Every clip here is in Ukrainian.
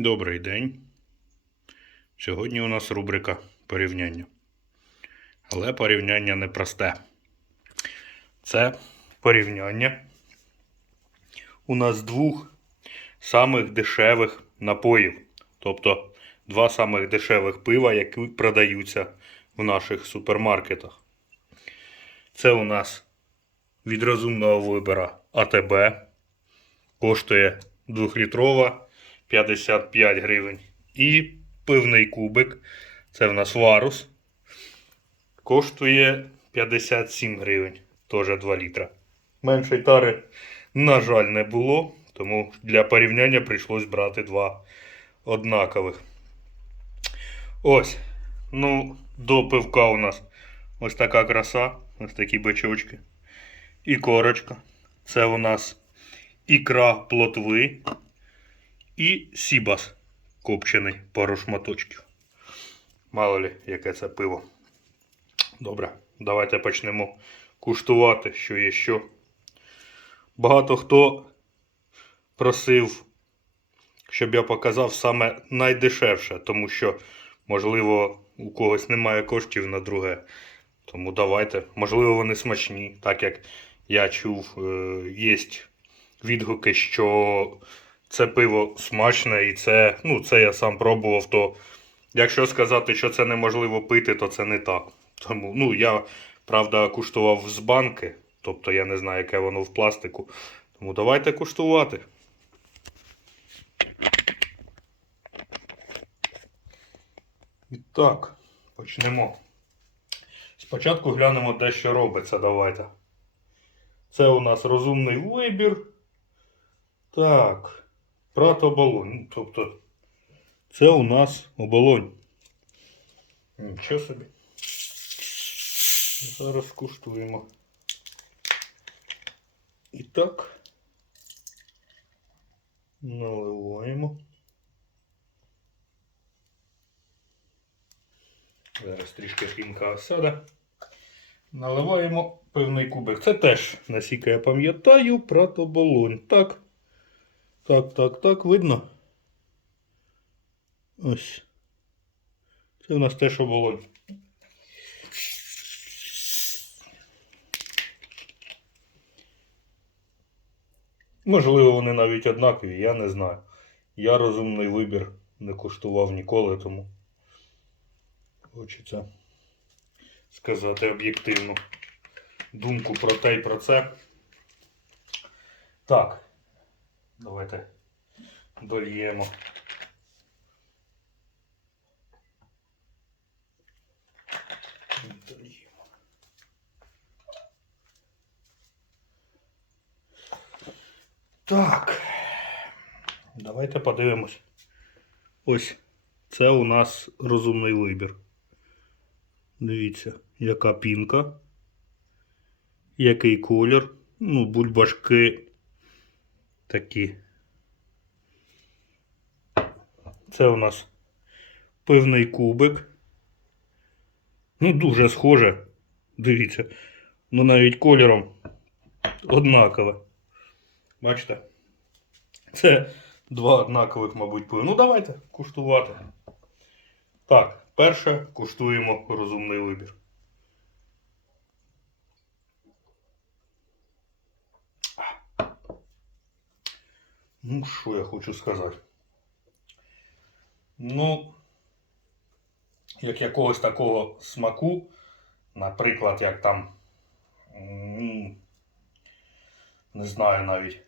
Добрий день. Сьогодні у нас рубрика порівняння. Але порівняння непросте. Це порівняння у нас двох самих дешевих напоїв. Тобто два самих дешевих пива, які продаються в наших супермаркетах. Це у нас від розумного вибора АТБ. Коштує 2-літрова 55 гривень. І пивний кубик. Це в нас варус. Коштує 57 гривень. Теж 2 літра. Меншої тари, на жаль, не було. Тому для порівняння прийшлось брати два однакових. Ось. Ну, до пивка у нас ось така краса. Ось такі бачочки. І корочка. Це у нас ікра плотви і сібас копчений пару шматочків. Мало лі, яке це пиво. Добре, давайте почнемо куштувати, що є що. Багато хто просив, щоб я показав саме найдешевше, тому що, можливо, у когось немає коштів на друге. Тому давайте. Можливо, вони смачні, так як я чув, е, є відгуки, що це пиво смачне і це, ну, це я сам пробував, то якщо сказати, що це неможливо пити, то це не так. Тому, ну, я, правда, куштував з банки, тобто я не знаю, яке воно в пластику. Тому давайте куштувати. І так, почнемо. Спочатку глянемо те, що робиться. Давайте. Це у нас розумний вибір. Так. Прат оболонь. Ну, Тобто, це у нас оболонь. Нічого собі. Зараз куштуємо. І так. Наливаємо. Зараз трішки хінка осада. Наливаємо певний кубик. Це теж, наскільки я пам'ятаю, пратоболонь. Так. Так, так, так, видно. Ось. Це у нас теж оболонь. Можливо, вони навіть однакові, я не знаю. Я розумний вибір не куштував ніколи, тому хочеться сказати об'єктивну думку про те і про це. Так, давайте дольємо. Дольємо. Так. Давайте подивимось. Ось це у нас розумний вибір. Дивіться, яка пінка, який колір. Ну, бульбашки такі. Це у нас пивний кубик. Ну, дуже схоже. Дивіться. Ну навіть кольором однакове. Бачите? Це два однакових, мабуть, пиво. Ну, давайте куштувати. Так, перше куштуємо розумний вибір. Ну, що я хочу сказати? Ну, як якогось такого смаку, наприклад, як там. Не знаю навіть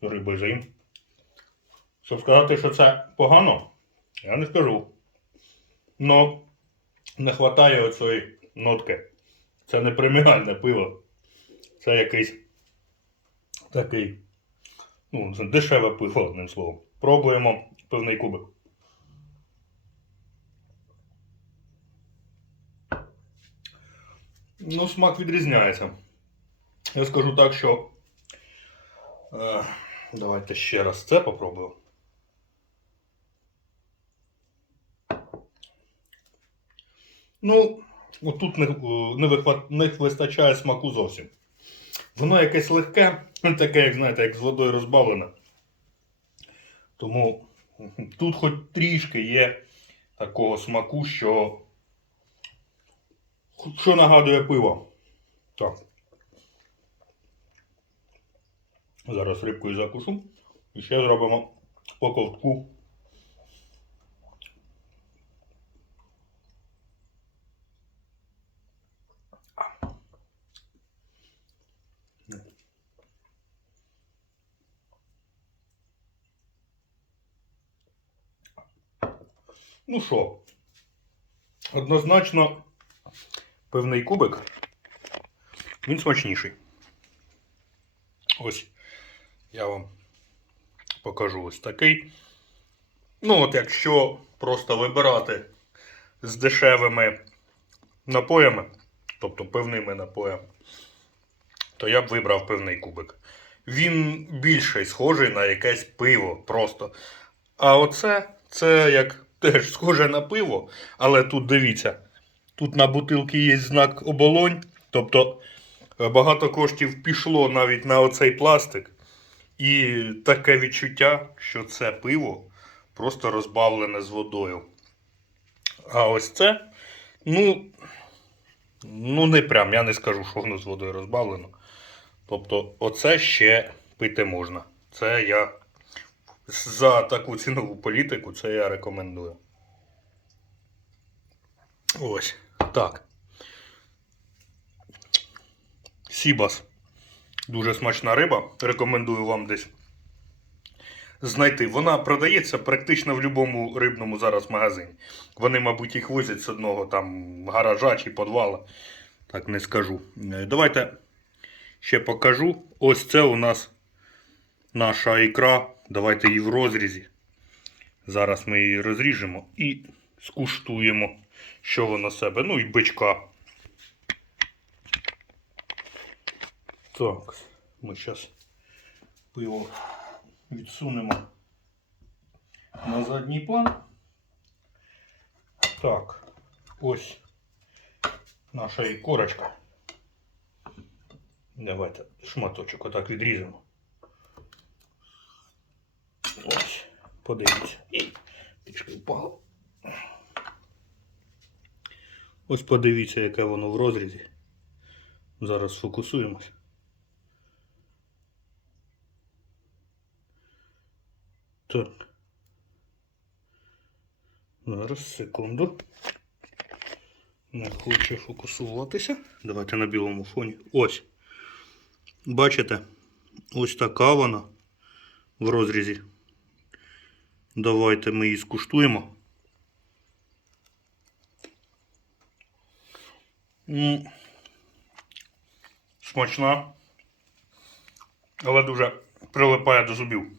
рибозим. Щоб сказати, що це погано, я не скажу. Но не вистачає оцієї нотки. Це не преміальне пиво. Це якийсь такий. Ну, дешеве пиво, одним словом. Пробуємо пивний кубик. Ну, смак відрізняється. Я скажу так, що. Е, давайте ще раз це попробую. Ну, отут не, не, вихват, не вистачає смаку зовсім. Воно якесь легке, таке, як знаєте, як з водою розбавлене. Тому Тут хоч трішки є такого смаку, що. Що нагадує пиво. Так. Зараз рибкою закушу. І ще зробимо по ковтку. Ну що, однозначно пивний кубик, він смачніший. Ось я вам покажу ось такий. Ну, от якщо просто вибирати з дешевими напоями, тобто пивними напоями, то я б вибрав пивний кубик. Він більше схожий на якесь пиво просто. А оце це як теж схоже на пиво, але тут дивіться, тут на бутилці є знак оболонь, тобто е, багато коштів пішло навіть на оцей пластик. І таке відчуття, що це пиво просто розбавлене з водою. А ось це, ну, ну не прям, я не скажу, що воно з водою розбавлено. Тобто, оце ще пити можна. Це я за таку цінову політику, це я рекомендую. Ось. Так. Сібас. Дуже смачна риба. Рекомендую вам десь знайти. Вона продається практично в будь-якому рибному зараз магазині. Вони, мабуть, їх возять з одного там гаража чи подвала. Так не скажу. Е, Давайте ще покажу. Ось це у нас наша ікра. Давайте її в розрізі. Зараз ми її розріжемо і скуштуємо, що воно себе. Ну і бичка. Так, ми зараз пиво відсунемо на задній план. Так, ось наша і корочка. Давайте шматочок отак відріжемо. Ось, подивіться. І трішки впало. Ось подивіться, яке воно в розрізі. Зараз сфокусуємось. Так. Зараз, секунду. Не хоче фокусуватися. Давайте на білому фоні. Ось. Бачите? Ось така вона в розрізі. Давайте ми її скуштуємо. Смачна, але дуже прилипає до зубів.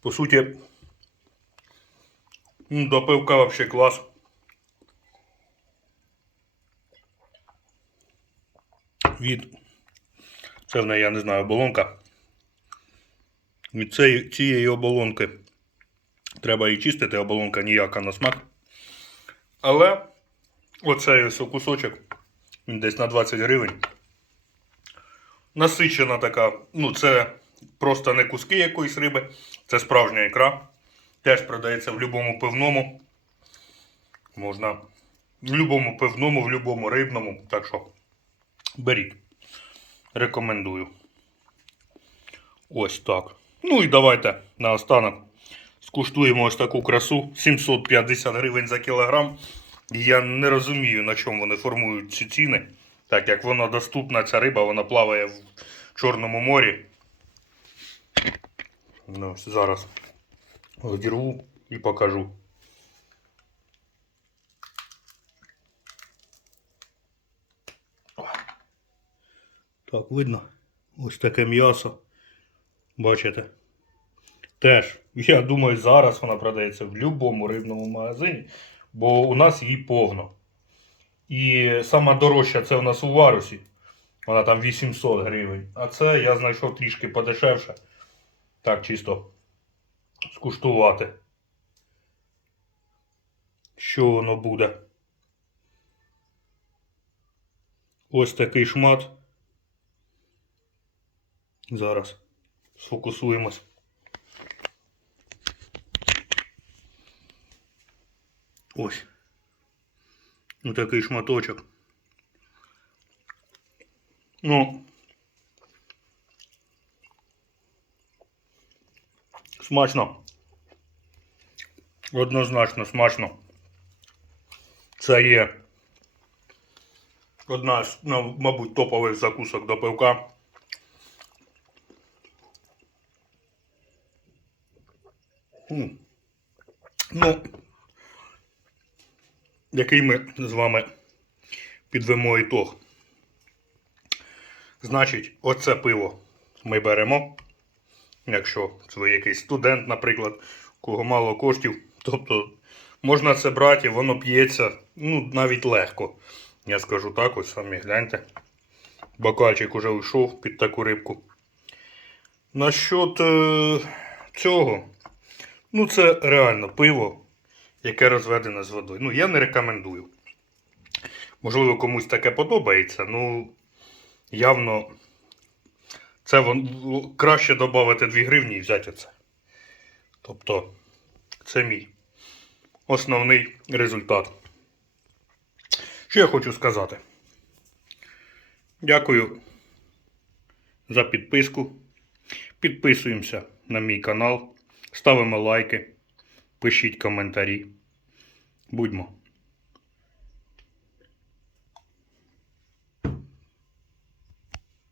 По суті, м, до пивка вообще клас. Від, це в неї, я не знаю, оболонка. Цієї оболонки треба її чистити, оболонка ніяка на смак. Але оцей ось кусочок, він десь на 20 гривень. Насичена така, ну це просто не куски якоїсь риби, це справжня ікра. Теж продається в будь-якому пивному. Можна в будь-якому пивному, в будь-якому рибному. Так що беріть. Рекомендую. Ось так. Ну і давайте наостанок скуштуємо ось таку красу. 750 гривень за кілограм. Я не розумію, на чому вони формують ці ціни. Так як вона доступна, ця риба, вона плаває в Чорному морі. Ну, зараз одірву і покажу. Так, видно? Ось таке м'ясо. Бачите? Теж, я думаю, зараз вона продається в будь-якому рибному магазині, бо у нас її повно. І сама дорожча це у нас у варусі. Вона там 800 гривень. А це я знайшов трішки подешевше. Так, чисто скуштувати. Що воно буде? Ось такий шмат. Зараз сфокусуємось. Ось. Ну, Отакий шматочок. Ну. Смачно. Однозначно смачно. Це є одна з, ну, мабуть, топових закусок до пивка. Ну, який ми з вами підвемо ітог. Значить, оце пиво ми беремо. Якщо це ви якийсь студент, наприклад, кого мало коштів, тобто можна це брати, воно п'ється ну, навіть легко. Я скажу так, ось самі гляньте. Бокальчик уже уйшов під таку рибку. Насчет е, цього, ну це реально пиво, яке розведене з водою. Ну, я не рекомендую. Можливо, комусь таке подобається, ну явно це вон, краще додати 2 гривні і взяти це. Тобто, це мій основний результат. Що я хочу сказати? Дякую за підписку. Підписуємося на мій канал, ставимо лайки, пишіть коментарі. Будьмо